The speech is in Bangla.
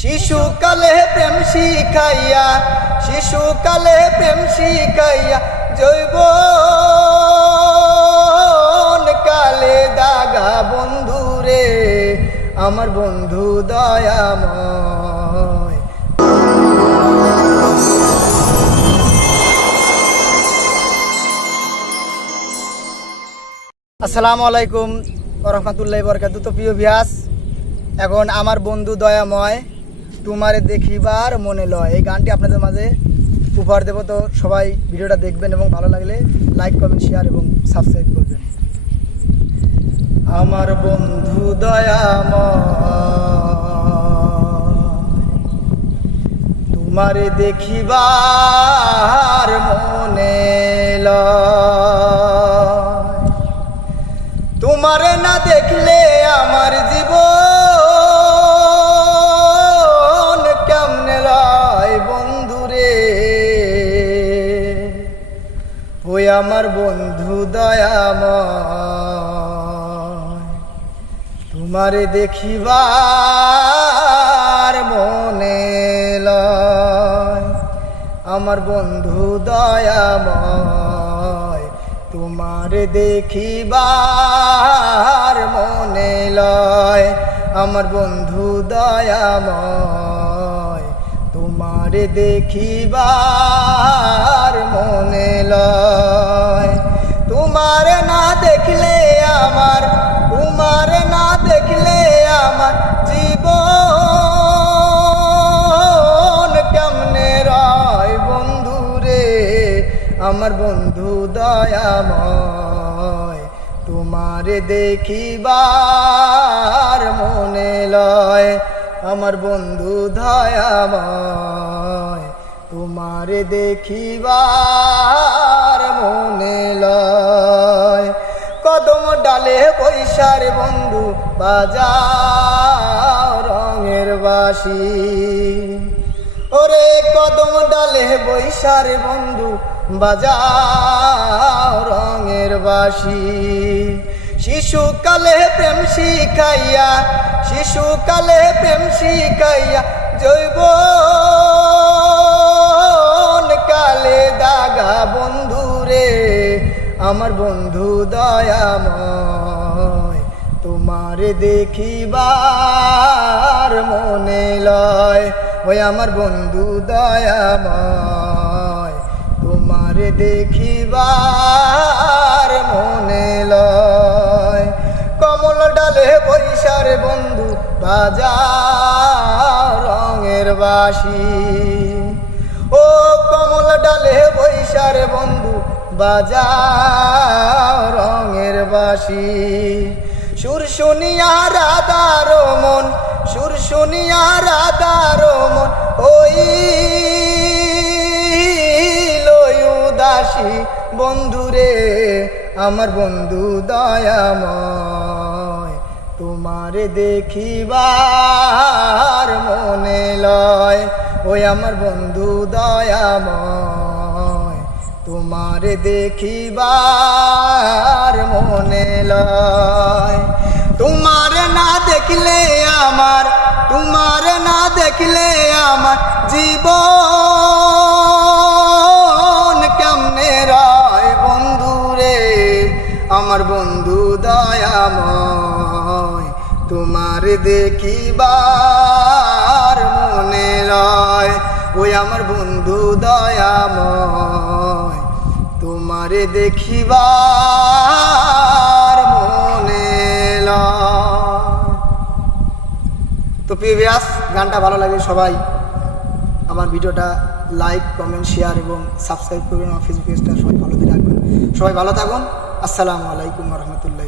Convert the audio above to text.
শিশুকালে প্রেম শিখাইয়া, শিশুকালে প্রেম শিখাইয়া জৈব কালে দাগা বন্ধু রে আমার বন্ধু দয়াময়। আসসালামু আলাইকুম রহমতুল্লাহ বরকাত তো প্রিয় বিয়াস এখন আমার বন্ধু দয়াময় তোমারে দেখিবার মনে লয়। এই গানটি আপনাদের মাঝে উপহার দেবো, তো সবাই ভিডিওটা দেখবেন এবং ভালো লাগলে লাইক কমেন্ট শেয়ার এবং সাবস্ক্রাইব করবেন। আমার বন্ধু দয়াম তোমারে দেখিবার ওই আমার বন্ধু দয়াময়। তোমারে দেখিবার মনে আমার বন্ধু দয়াময়, তোমার দেখিবার মনে লয়। আমার বন্ধু দয়াময় তোমার দেখিবার মনে লয়। তোমার না দেখলে আমার, তোমার না দেখলে আমার জীবন কেমনে রয় বন্ধু রে? আমার বন্ধু দয়াময়, তোমার দেখিবার আমার বন্ধু দয়াময়, তোমার দেখিবার মনে লয়। কদম ডালে বৈশার বন্ধু, বাজাও রঙের বাসি ওরে কদম ডালে বৈশার বন্ধু, বাজাও রঙের বাসি শিশুকালে প্রেম শিখাইয়া, শিশুকালে প্রেম শিখাইয়া জৈব কালে দাগা বন্ধু রে, আমার বন্ধু দয়াময়, তোমার দেখিবার মনে লয়। ওই আমার বন্ধু দয়াময়, তোমার দেখিবার মনে লয়। বাজা রঙের বাসি ও কমল ডালে বৈশার বন্ধু বাজা রঙের বাসি সুর শুনিয়া রাধার মন, সুর শুনিয়া রাধার মন ওই উদাসী। বন্ধুরে, আমার বন্ধু দয়াময়। তোমার দেখিবার মনে লয়, ওই আমার বন্ধু দয়াময়। তোমার দেখিবার মনে লয়। তোমার না দেখলে আমার, তোমার না দেখলে আমার জীবন আমার বন্ধু দয়াময়, তোমার দেখিবার মনে লয়। ওই আমার বন্ধু দয়াময়, তোমার দেখিবার মনে লয়। তো প্রিয় ব্যাস গানটা ভালো লাগে সবাই। আমার ভিডিওটা লাইক কমেন্ট শেয়ার এবং সাবস্ক্রাইব করবেন। আমার ফেসবুক পেজটা সবাই ভালো রাখবেন। সবাই ভালো থাকুন। আসসালামু আলাইকুম রহমতুল্লাহ